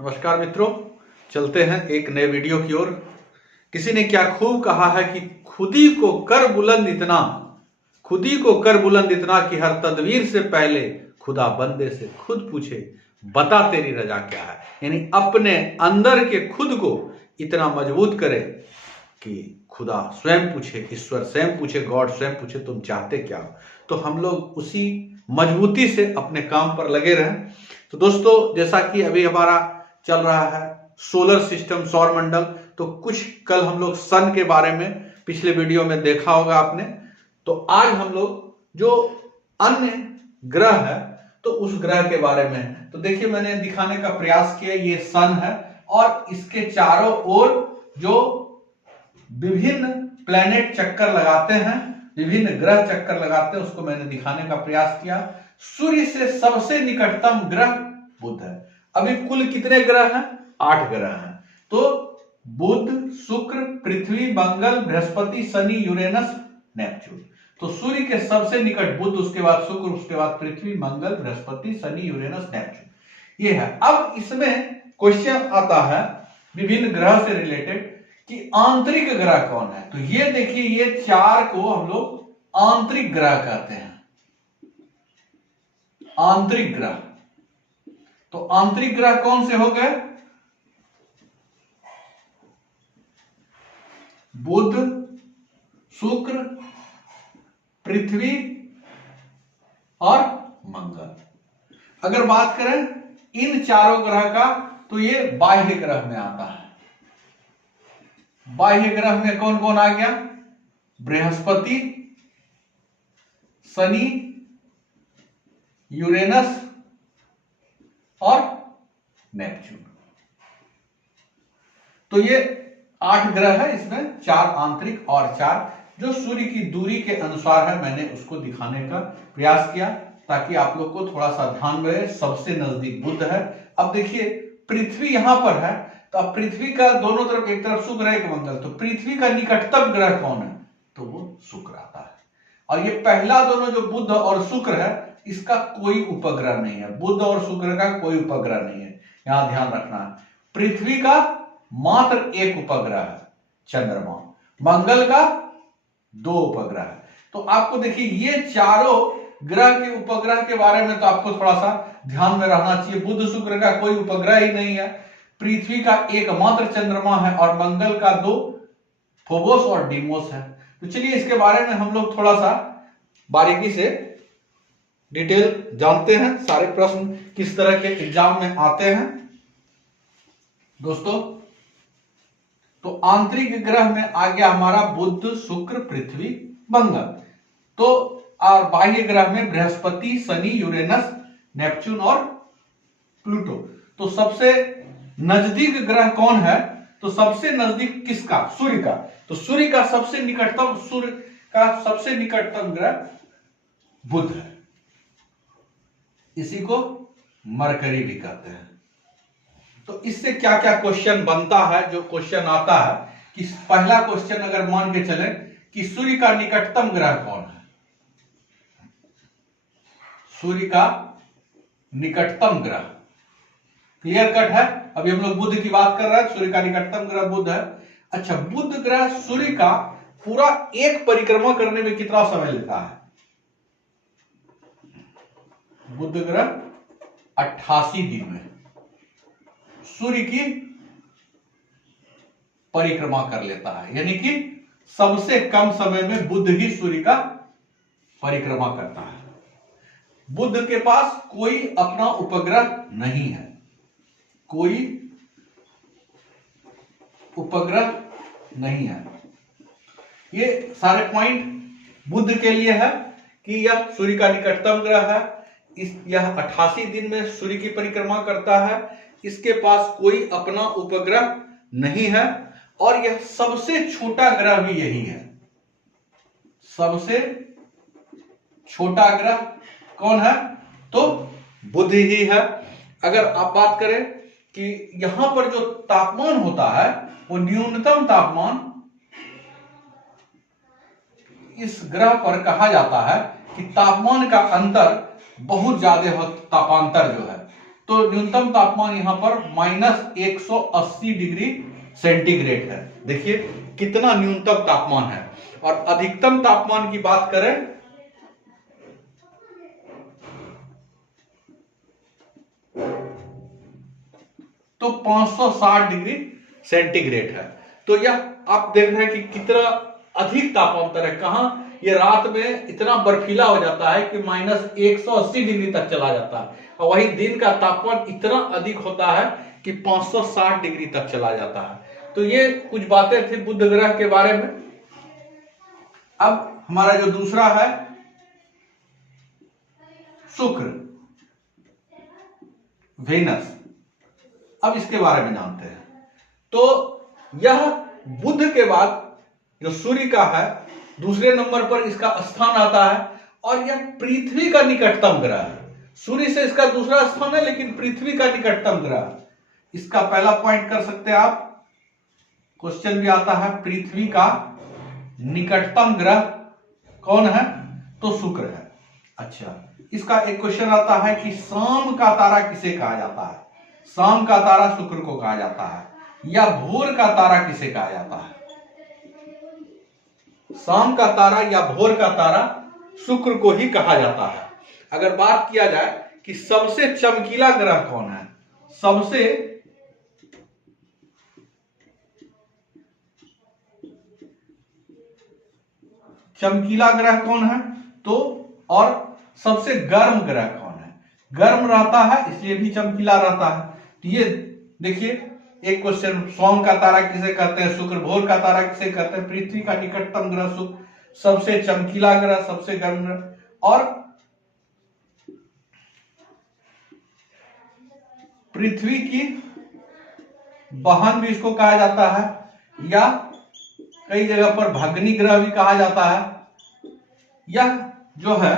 नमस्कार मित्रों, चलते हैं एक नए वीडियो की ओर। किसी ने क्या खूब कहा है कि खुदी को कर बुलंद इतना, खुदी को कर बुलंद इतना कि हर तदबीर से पहले खुदा बंदे से खुद पूछे बता तेरी रजा क्या है। यानी अपने अंदर के खुद को इतना मजबूत करे कि खुदा स्वयं पूछे, ईश्वर स्वयं पूछे, गॉड स्वयं पूछे तुम चाहते क्या हो। तो हम लोग उसी मजबूती से अपने काम पर लगे रहें। तो दोस्तों, जैसा कि अभी हमारा चल रहा है सोलर सिस्टम, सौर मंडल, तो कुछ कल हम लोग सन के बारे में पिछले वीडियो में देखा होगा आपने। तो आज हम लोग जो अन्य ग्रह है तो उस ग्रह के बारे में, तो देखिए मैंने दिखाने का प्रयास किया। ये सन है और इसके चारों ओर जो विभिन्न प्लैनेट चक्कर लगाते हैं, विभिन्न ग्रह चक्कर लगाते हैं, उसको मैंने दिखाने का प्रयास किया। सूर्य से सबसे निकटतम ग्रह बुध है। अभी कुल कितने ग्रह हैं? 8 ग्रह हैं। तो बुध, शुक्र, पृथ्वी, मंगल, बृहस्पति, शनि, यूरेनस, नेपच्यून। तो सूर्य के सबसे निकट बुध, उसके बाद शुक्र, उसके बाद पृथ्वी, मंगल, बृहस्पति, शनि, यूरेनस, नेपच्यून। ये है। अब इसमें क्वेश्चन आता है विभिन्न ग्रह से रिलेटेड कि आंतरिक ग्रह कौन है। तो ये देखिए, ये 4 को हम लोग आंतरिक ग्रह कहते हैं। आंतरिक ग्रह, तो आंतरिक ग्रह कौन से हो गए? बुध, शुक्र, पृथ्वी और मंगल। अगर बात करें इन चारों ग्रह का, तो ये बाह्य ग्रह में आता है। बाह्य ग्रह में कौन कौन आ गया? बृहस्पति, शनि, यूरेनस और नेपच्यून। तो ये 8 ग्रह है। इसमें 4 आंतरिक और 4 जो सूर्य की दूरी के अनुसार है। मैंने उसको दिखाने का प्रयास किया ताकि आप लोग को थोड़ा सा ध्यान रहे। सबसे नजदीक बुध है। अब देखिए पृथ्वी यहां पर है, तो अब पृथ्वी का दोनों तरफ, एक तरफ शुक्र है, एक मंगल, तो पृथ्वी का निकटतम ग्रह कौन है? तो वो शुक्र आता है। और ये पहला दोनों जो बुध और शुक्र है, इसका कोई उपग्रह नहीं है। बुध और शुक्र का कोई उपग्रह नहीं है, यहां ध्यान रखना है। पृथ्वी का मात्र एक उपग्रह है, चंद्रमा। मंगल का 2 उपग्रह है। तो आपको देखिए ये चारों ग्रह के उपग्रह के बारे में तो आपको थोड़ा सा ध्यान में रहना चाहिए। बुध शुक्र का कोई उपग्रह ही नहीं है, पृथ्वी का एकमात्र चंद्रमा है और मंगल का 2 फोबोस और डीमोस है। तो चलिए इसके बारे में हम लोग थोड़ा सा बारीकी से डिटेल जानते हैं। सारे प्रश्न किस तरह के एग्जाम में आते हैं दोस्तों। तो आंतरिक ग्रह में आ गया हमारा बुध, शुक्र, पृथ्वी, मंगल। तो और बाह्य ग्रह में बृहस्पति, शनि, यूरेनस, नेपच्यून और प्लूटो। तो सबसे नजदीक ग्रह कौन है? तो सबसे नजदीक किसका? सूर्य का। तो सूर्य का सबसे निकटतम, सूर्य का सबसे निकटतम ग्रह बुध है। इसी को मरकरी भी कहते हैं। तो इससे क्या क्या क्वेश्चन बनता है? जो क्वेश्चन आता है कि पहला क्वेश्चन अगर मान के चले कि सूर्य का निकटतम ग्रह कौन है? सूर्य का निकटतम ग्रह क्लियर कट है। अभी हम लोग बुध की बात कर रहे हैं, सूर्य का निकटतम ग्रह बुध है। अच्छा, बुध ग्रह सूर्य का पूरा एक परिक्रमा करने में कितना समय लेता है? बुध ग्रह 88 दिन में सूर्य की परिक्रमा कर लेता है। यानी कि सबसे कम समय में बुध ही सूर्य का परिक्रमा करता है। बुध के पास कोई अपना उपग्रह नहीं है, कोई उपग्रह नहीं है। ये सारे पॉइंट बुध के लिए है कि यह सूर्य का निकटतम ग्रह है। यह 88 दिन में सूर्य की परिक्रमा करता है। इसके पास कोई अपना उपग्रह नहीं है और यह सबसे छोटा ग्रह भी यही है। सबसे छोटा ग्रह कौन है? तो बुध ही है। अगर आप बात करें कि यहां पर जो तापमान होता है, वो न्यूनतम तापमान इस ग्रह पर कहा जाता है कि तापमान का अंतर बहुत ज्यादा हो। तापांतर जो है तो न्यूनतम तापमान यहां पर -180 डिग्री सेंटीग्रेड है। देखिए कितना न्यूनतम तापमान है। और अधिकतम तापमान की बात करें तो 560 डिग्री सेंटीग्रेड है। तो यह आप देख रहे हैं कि कितना अधिक तापमान है। कहां ये रात में इतना बर्फीला हो जाता है कि -180 डिग्री तक चला जाता है, और वही दिन का तापमान इतना अधिक होता है कि 560 डिग्री तक चला जाता है। तो ये कुछ बातें थी बुध ग्रह के बारे में। अब हमारा जो दूसरा है शुक्र, वेनस, अब इसके बारे में जानते हैं। तो यह बुध के बाद जो सूर्य का है दूसरे नंबर पर इसका स्थान आता है, और यह पृथ्वी का निकटतम ग्रह है। सूर्य से इसका दूसरा स्थान है, लेकिन पृथ्वी का निकटतम ग्रह। इसका पहला पॉइंट कर सकते हैं आप, क्वेश्चन भी आता है पृथ्वी का निकटतम ग्रह कौन है, तो शुक्र है। अच्छा, इसका एक क्वेश्चन आता है कि शाम का तारा किसे कहा जाता है। शाम का तारा शुक्र को कहा जाता है, या भोर का तारा किसे कहा जाता है। शाम का तारा या भोर का तारा शुक्र को ही कहा जाता है। अगर बात किया जाए कि सबसे चमकीला ग्रह कौन है, सबसे चमकीला ग्रह कौन है, तो और सबसे गर्म ग्रह कौन है। गर्म रहता है इसलिए भी चमकीला रहता है। तो ये देखिए एक क्वेश्चन, सोम का तारा किसे कहते हैं, शुक्र। भोर का तारा किसे कहते हैं, पृथ्वी का निकटतम ग्रह शुक्र। सबसे चमकीला ग्रह, सबसे गर्म ग्रह। और पृथ्वी की बहन भी इसको कहा जाता है, या कई जगह पर भगनी ग्रह भी कहा जाता है। यह जो है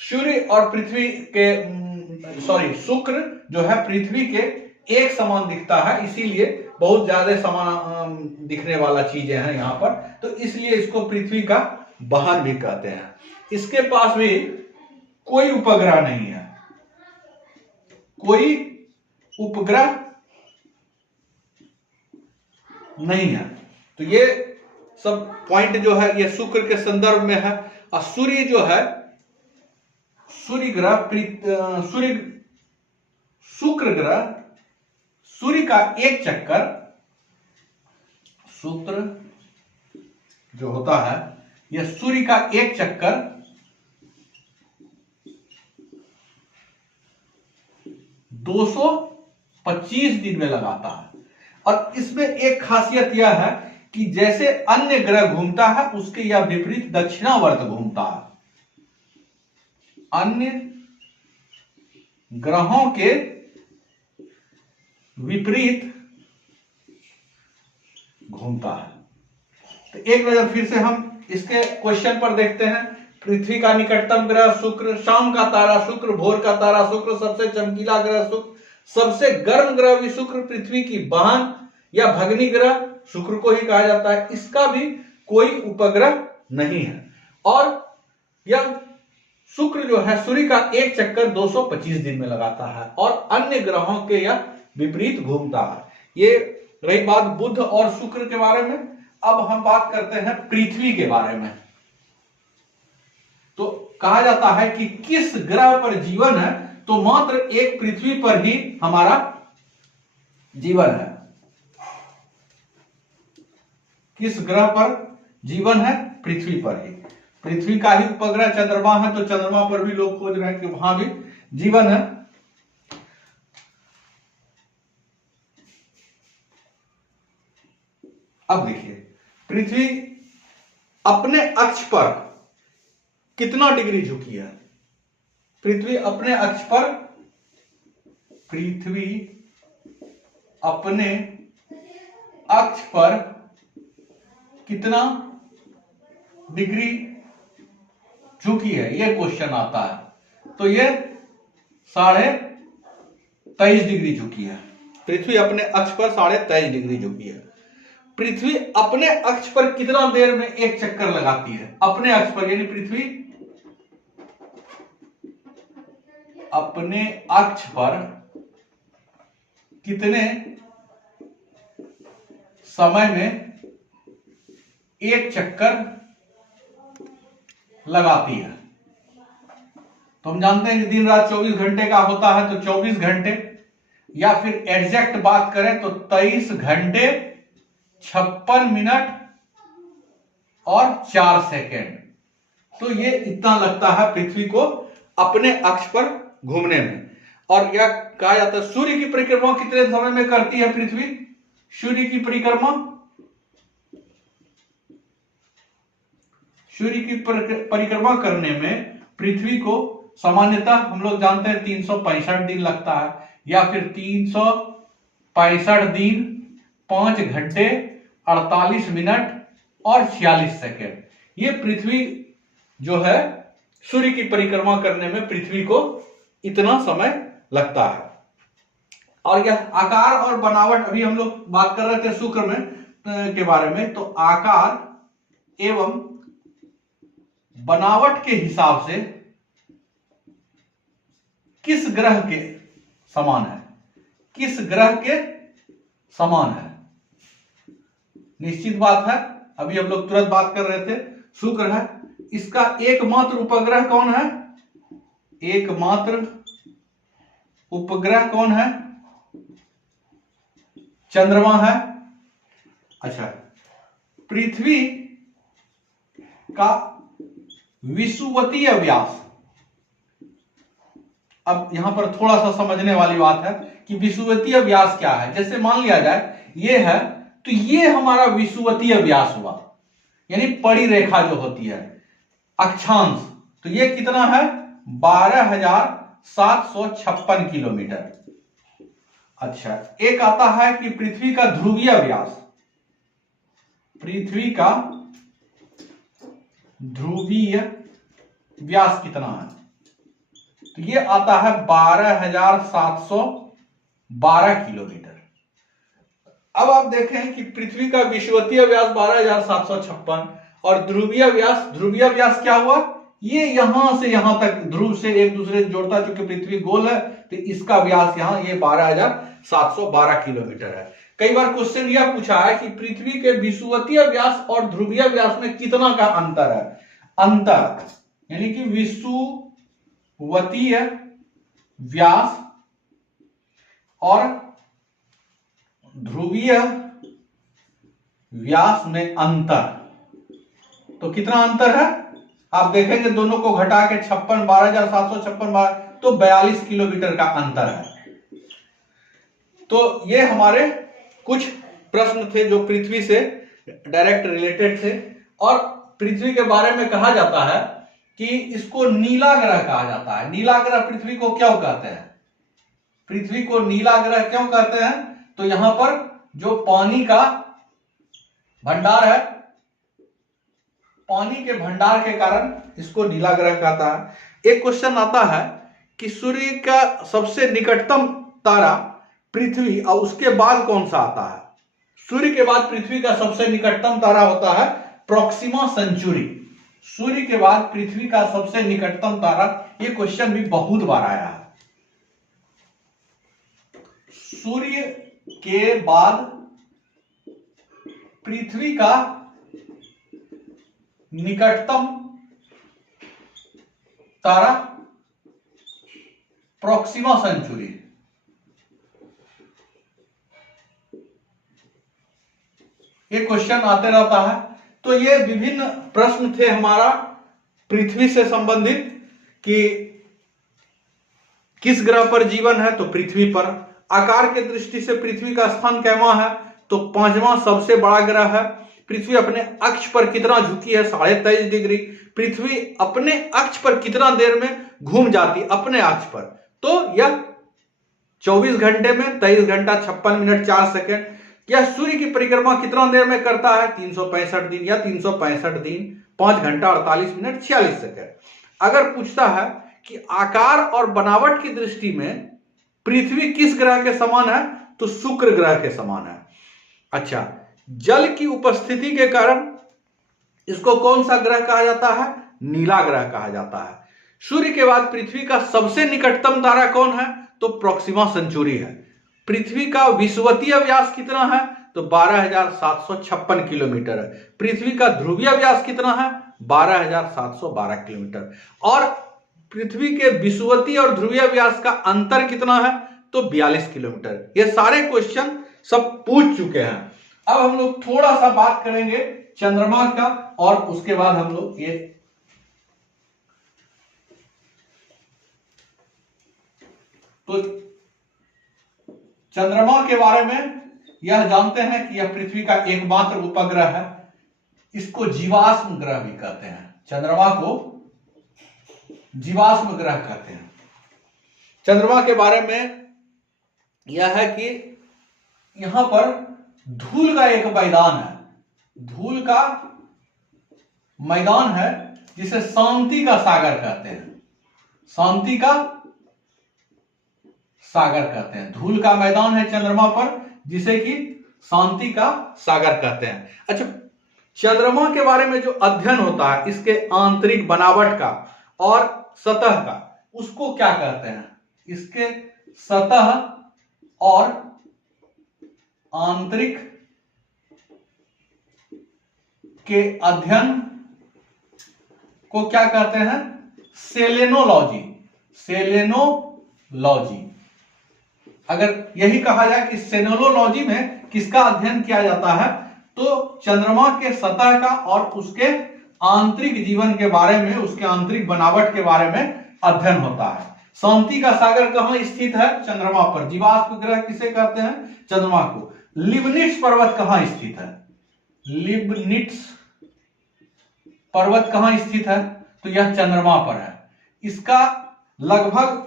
सूर्य और पृथ्वी के शुक्र जो है पृथ्वी के एक समान दिखता है, इसीलिए बहुत ज्यादा समान दिखने वाला चीजें हैं यहाँ पर, तो इसलिए इसको पृथ्वी का बहन भी कहते हैं। इसके पास भी कोई उपग्रह नहीं है, कोई उपग्रह नहीं है। तो ये सब पॉइंट जो है ये शुक्र के संदर्भ में है। और सूर्य जो है, सूर्य ग्रह शुक्र ग्रह, सूर्य का एक चक्कर, शुक्र जो होता है यह सूर्य का एक चक्कर 225 दिन में लगाता है। और इसमें एक खासियत यह है कि जैसे अन्य ग्रह घूमता है उसके यह विपरीत दक्षिणावर्त घूमता है। अन्य ग्रहों के विपरीत घूमता है। तो एक नजर फिर से हम इसके क्वेश्चन पर देखते हैं। पृथ्वी का निकटतम ग्रह शुक्र, शाम का तारा शुक्र, भोर का तारा शुक्र, सबसे चमकीला ग्रह शुक्र, सबसे गर्म ग्रह भी शुक्र, पृथ्वी की बहन या भगनी ग्रह शुक्र को ही कहा जाता है। इसका भी कोई उपग्रह नहीं है। और यह शुक्र जो है सूर्य का एक चक्कर 225 दिन में लगाता है, और अन्य ग्रहों के यह विपरीत घूमता है। ये रही बात बुध और शुक्र के बारे में। अब हम बात करते हैं पृथ्वी के बारे में। तो कहा जाता है कि किस ग्रह पर जीवन है, तो मात्र एक पृथ्वी पर ही हमारा जीवन है। किस ग्रह पर जीवन है, पृथ्वी पर ही। पृथ्वी का ही उपग्रह चंद्रमा है, तो चंद्रमा पर भी लोग खोज रहे हैं कि वहां भी जीवन है। अब देखिए पृथ्वी अपने अक्ष पर कितना डिग्री झुकी है। पृथ्वी अपने अक्ष पर, पृथ्वी अपने अक्ष पर कितना डिग्री झुकी है, यह क्वेश्चन आता है। तो यह 23.5 डिग्री झुकी है। पृथ्वी अपने अक्ष पर 23.5 डिग्री झुकी है। पृथ्वी अपने अक्ष पर कितना देर में एक चक्कर लगाती है, अपने अक्ष पर, यानी पृथ्वी अपने अक्ष पर कितने समय में एक चक्कर लगाती है। तो हम जानते हैं कि दिन रात 24 घंटे का होता है, तो 24 घंटे, या फिर एग्जैक्ट बात करें तो 23 घंटे 56 मिनट और 4 सेकेंड। तो ये इतना लगता है पृथ्वी को अपने अक्ष पर घूमने में। और यह कहा जाता है सूर्य की परिक्रमा कितने समय में करती है पृथ्वी? सूर्य की परिक्रमा करने में पृथ्वी को सामान्यतः हम लोग जानते हैं 365 दिन लगता है, या फिर 365 दिन 5 घंटे 48 मिनट और 46 सेकेंड। ये पृथ्वी जो है सूर्य की परिक्रमा करने में पृथ्वी को इतना समय लगता है। और यह आकार और बनावट, अभी हम लोग बात कर रहे थे शुक्र में के बारे में, तो आकार एवं बनावट के हिसाब से किस ग्रह के समान है? किस ग्रह के समान है? निश्चित बात है, अभी हम लोग तुरंत बात कर रहे थे, शुक्र है। इसका एकमात्र उपग्रह कौन है? एकमात्र उपग्रह कौन है? चंद्रमा है। अच्छा, पृथ्वी का विषुवतीय व्यास, अब यहां पर थोड़ा सा समझने वाली बात है कि विषुवतीय व्यास क्या है। जैसे मान लिया जाए ये है, तो ये हमारा विषुवतीय व्यास हुआ, यानी परिरेखा जो होती है, अक्षांश। तो ये कितना है? 12,756 किलोमीटर। अच्छा, एक आता है कि पृथ्वी का ध्रुवीय व्यास। पृथ्वी का ध्रुवीय व्यास कितना है? तो ये आता है 12,712 किलोमीटर। अब आप देखें कि पृथ्वी का विषुवतीय व्यास 12,756 और ध्रुवीय व्यास क्या हुआ? ये यहां से यहां तक ध्रुव से एक दूसरे से जोड़ता, चूंकि पृथ्वी गोल है तो इसका व्यास यहां ये 12,712 किलोमीटर है। कई बार क्वेश्चन यह पूछा है कि पृथ्वी के विषुवतीय व्यास और ध्रुवीय व्यास में कितना का अंतर है? अंतर यानी कि विषुवतीय व्यास और ध्रुवीय व्यास में अंतर, तो कितना अंतर है? आप देखेंगे दोनों को घटा के 12,756 तो 42 किलोमीटर का अंतर है। तो ये हमारे कुछ प्रश्न थे जो पृथ्वी से डायरेक्ट रिलेटेड थे। और पृथ्वी के बारे में कहा जाता है कि इसको नीला ग्रह कहा जाता है। नीला ग्रह पृथ्वी को क्यों कहते हैं? पृथ्वी को नीला ग्रह क्यों कहते हैं? तो यहां पर जो पानी का भंडार है, पानी के भंडार के कारण इसको नीला ग्रह कहता है। एक क्वेश्चन आता है कि सूर्य का सबसे निकटतम तारा पृथ्वी और उसके बाद कौन सा आता है? सूर्य के बाद पृथ्वी का सबसे निकटतम तारा होता है प्रोक्सिमा सेंचुरी। सूर्य के बाद पृथ्वी का सबसे निकटतम तारा, ये क्वेश्चन भी बहुत बार आया है। सूर्य के बाद पृथ्वी का निकटतम तारा प्रोक्सिमा सेंचुरी। ये क्वेश्चन आते रहता है। तो ये विभिन्न प्रश्न थे हमारा पृथ्वी से संबंधित कि किस ग्रह पर जीवन है? तो पृथ्वी पर। आकार के दृष्टि से पृथ्वी का स्थान कैवां है? तो 5वां सबसे बड़ा ग्रह है। पृथ्वी अपने अक्ष पर कितना झुकी है? 23.5 डिग्री। पृथ्वी अपने अक्ष पर कितना देर में घूम जाती? अपने अक्ष पर। तो यह 24 घंटे में 23 घंटा 56 मिनट 4 सेकेंड। यह सूर्य की परिक्रमा कितना देर में करता है? 365 दिन या 365 दिन 5 घंटा 48 मिनट 46 सेकेंड। अगर पूछता है कि आकार और बनावट की दृष्टि में पृथ्वी किस ग्रह के समान है? तो शुक्र ग्रह के समान है। अच्छा, जल की उपस्थिति के कारण इसको कौन सा ग्रह कहा जाता है? नीला ग्रह कहा जाता है। सूर्य के बाद पृथ्वी का सबसे निकटतम तारा कौन है? तो प्रोक्सिमा सेंचुरी है। पृथ्वी का विषुवतीय व्यास कितना है? तो 12,756 किलोमीटर है। पृथ्वी का ध्रुवीय व्यास कितना है? 12,712 किलोमीटर। और पृथ्वी के विषुवतीय और ध्रुवीय व्यास का अंतर कितना है? तो 42 किलोमीटर। ये सारे क्वेश्चन सब पूछ चुके हैं। अब हम लोग थोड़ा सा बात करेंगे चंद्रमा का, और उसके बाद हम लोग ये तो चंद्रमा के बारे में यह जानते हैं कि यह पृथ्वी का एकमात्र उपग्रह है। इसको जीवाश्म ग्रह भी कहते हैं। चंद्रमा को जीवाश्म ग्रह कहते हैं। चंद्रमा के बारे में यह है कि यहां पर धूल का एक मैदान है। धूल का मैदान है जिसे शांति का सागर कहते हैं। शांति का सागर कहते हैं। धूल का मैदान है चंद्रमा पर, जिसे कि शांति का सागर कहते हैं। अच्छा, चंद्रमा के बारे में जो अध्ययन होता है, इसके आंतरिक बनावट का और सतह का, उसको क्या कहते हैं? इसके सतह और आंतरिक के अध्ययन को क्या कहते हैं? सेलेनोलॉजी। सेलेनोलॉजी। अगर यही कहा जाए कि सेलेनोलॉजी में किसका अध्ययन किया जाता है, तो चंद्रमा के सतह का और उसके आंतरिक जीवन के बारे में, उसके आंतरिक बनावट के बारे में अध्ययन होता है। शांति का सागर कहां स्थित है? चंद्रमा पर। जीवाश्म ग्रह किसे कहते हैं? चंद्रमा को। लिबनिट्स पर्वत कहां स्थित है? लिबनिट्स पर्वत कहां स्थित है? तो यह चंद्रमा पर है। इसका लगभग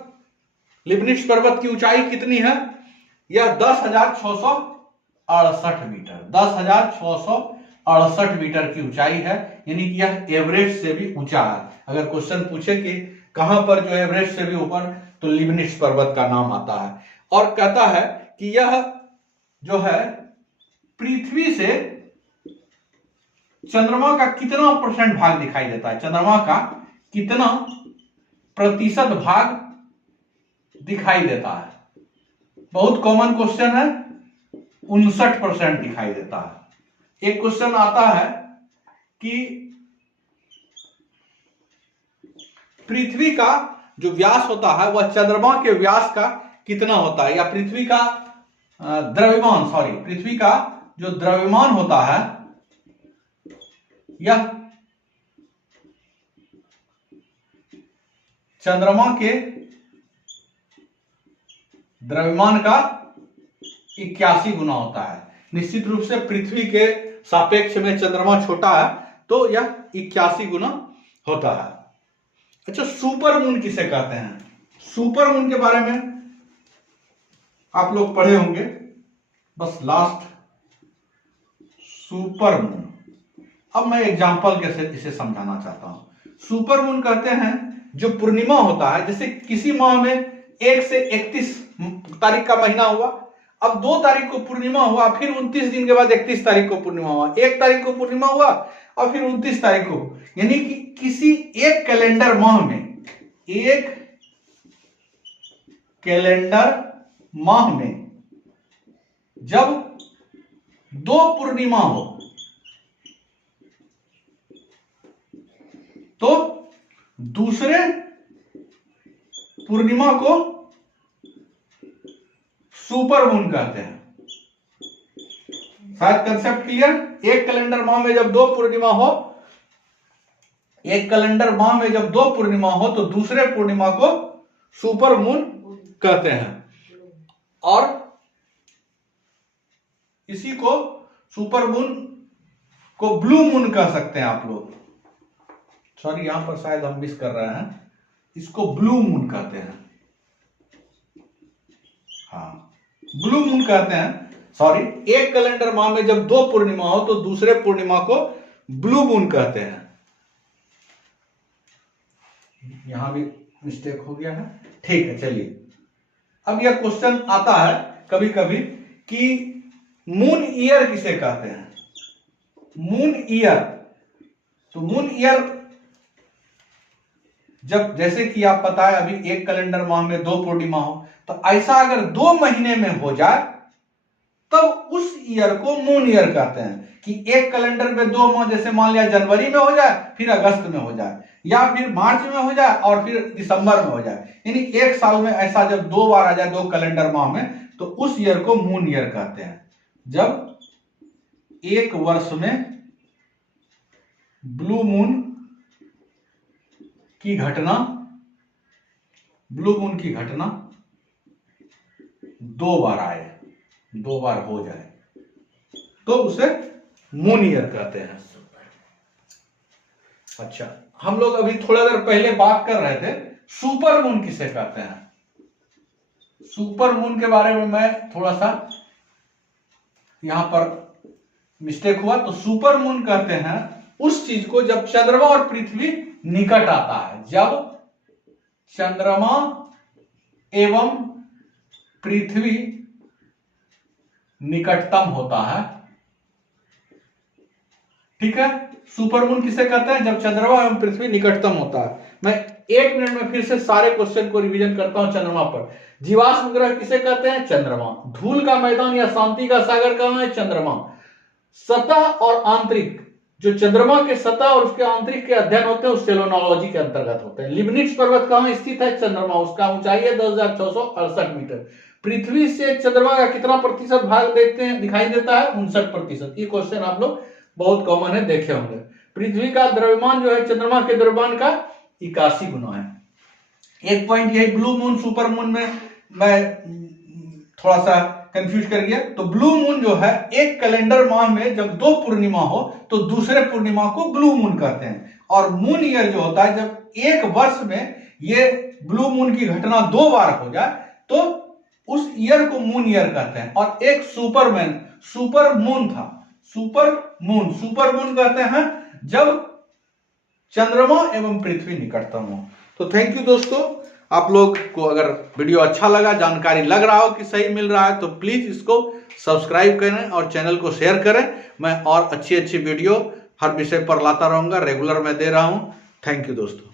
लिबनिट्स पर्वत की ऊंचाई कितनी है? यह 10,668 मीटर। 10,668 मीटर की ऊंचाई है, यानी कि यह एवरेस्ट से भी ऊंचा है। अगर क्वेश्चन पूछे कि कहां पर जो एवरेस्ट से भी ऊपर, तो लिबनिट्स पर्वत का नाम आता है। और कहता है कि यह जो है पृथ्वी से चंद्रमा का कितना परसेंट भाग दिखाई देता है? चंद्रमा का कितना प्रतिशत भाग दिखाई देता है? बहुत कॉमन क्वेश्चन है। 59% दिखाई देता है। एक क्वेश्चन आता है कि पृथ्वी का जो व्यास होता है वह चंद्रमा के व्यास का कितना होता है? या पृथ्वी का द्रव्यमान, पृथ्वी का जो द्रव्यमान होता है, यह चंद्रमा के द्रव्यमान का 81 गुना होता है। निश्चित रूप से पृथ्वी के सापेक्ष में चंद्रमा छोटा है, तो यह 81 गुना होता है। अच्छा, सुपर मून किसे कहते हैं? सुपर मून के बारे में आप लोग पढ़े होंगे, बस लास्ट। सुपर मून, अब मैं एग्जांपल कैसे इसे समझाना चाहता हूं। सुपर मून कहते हैं जो पूर्णिमा होता है, जैसे किसी माह में 1 से 31 तारीख का महीना हुआ, अब 2 तारीख को पूर्णिमा हुआ, फिर 29 दिन के बाद 31 तारीख को पूर्णिमा हुआ, 1 तारीख को पूर्णिमा हुआ और फिर 29 तारीख को, यानी कि किसी एक कैलेंडर माह में, एक कैलेंडर माह में जब 2 पूर्णिमा हो, तो दूसरे पूर्णिमा को सुपर मून कहते हैं। शायद कंसेप्ट क्लियर? एक कैलेंडर माह में जब 2 पूर्णिमा हो, एक कैलेंडर माह में जब 2 पूर्णिमा हो, तो दूसरे पूर्णिमा को सुपर मून कहते हैं। और इसी को सुपर मून को ब्लू मून कह सकते हैं आप लोग। सॉरी, यहां पर शायद हम मिस कर रहे हैं, इसको ब्लू मून कहते हैं। हाँ, ब्लू मून कहते हैं। सॉरी, एक कैलेंडर माह में जब 2 पूर्णिमा हो, तो दूसरे पूर्णिमा को ब्लू मून कहते हैं। यहां भी मिस्टेक हो गया है, ठीक है। चलिए, अब यह क्वेश्चन आता है कभी कभी कि मून ईयर किसे कहते हैं? मून ईयर, तो मून ईयर जब जैसे कि आप पता है अभी एक कैलेंडर माह में 2 पूर्णिमा हो, तो ऐसा अगर 2 महीने में हो जाए तब उस ईयर को मून ईयर कहते हैं। कि एक कैलेंडर में 2 माह, जैसे मान लिया जनवरी में हो जाए, फिर अगस्त में हो जाए, या फिर मार्च में हो जाए और फिर दिसंबर में हो जाए, यानी एक साल में ऐसा जब 2 बार आ जाए 2 कैलेंडर माह में, तो उस ईयर को मून ईयर कहते हैं। जब एक वर्ष में ब्लू मून की घटना 2 बार आए, 2 बार हो जाए, तो उसे मून ईयर कहते हैं। अच्छा, हम लोग अभी थोड़ा देर पहले बात कर रहे थे सुपर मून किसे कहते हैं। सुपर मून के बारे में मैं थोड़ा सा यहां पर मिस्टेक हुआ, तो सुपर मून कहते हैं उस चीज को जब चंद्रमा और पृथ्वी निकट आता है, जब चंद्रमा एवं पृथ्वी निकटतम होता है। ठीक है, सुपर मून किसे कहते हैं, जब चंद्रमा एवं पृथ्वी निकटतम होता है। मैं 1 मिनट में फिर से सारे क्वेश्चन को रिवीजन करता हूं। चंद्रमा पर जीवाश्म ग्रह किसे कहते हैं, चंद्रमा। धूल का मैदान या शांति का सागर कहां है, चंद्रमा। सतह और आंतरिक, जो चंद्रमा के सतह और उसके आंतरिक के अध्ययन होते हैं उस सेलेनोलॉजी के अंतर्गत होते हैं। लिबनिट्स पर्वत कहां स्थित है, चंद्रमा। उसका ऊंचाई है 10,668 मीटर। पृथ्वी से चंद्रमा का कितना प्रतिशत भाग देखते हैं, दिखाई देता है, 59%। ये क्वेश्चन आप लोग बहुत कॉमन है, देखे होंगे। पृथ्वी का द्रव्यमान जो है चंद्रमा के द्रव्यमान का 81 गुना है। एक पॉइंट यही, ब्लू मून सुपर मून में मैं थोड़ा सा कंफ्यूज कर गया। तो ब्लू मून जो है एक कैलेंडर माह में जब 2 पूर्णिमा हो तो दूसरे पूर्णिमा को ब्लू मून कहते हैं। और मून ईयर जो होता है जब एक वर्ष में ये ब्लू मून की घटना 2 बार हो जाए तो उस ईयर को मून ईयर कहते हैं। और एक सुपर मून था, सुपर मून कहते हैं जब चंद्रमा एवं पृथ्वी निकटतम हो। तो थैंक यू दोस्तों, आप लोग को अगर वीडियो अच्छा लगा, जानकारी लग रहा हो कि सही मिल रहा है, तो प्लीज इसको सब्सक्राइब करें और चैनल को शेयर करें। मैं और अच्छी वीडियो हर विषय पर लाता रहूंगा, रेगुलर मैं दे रहा हूं। थैंक यू दोस्तों।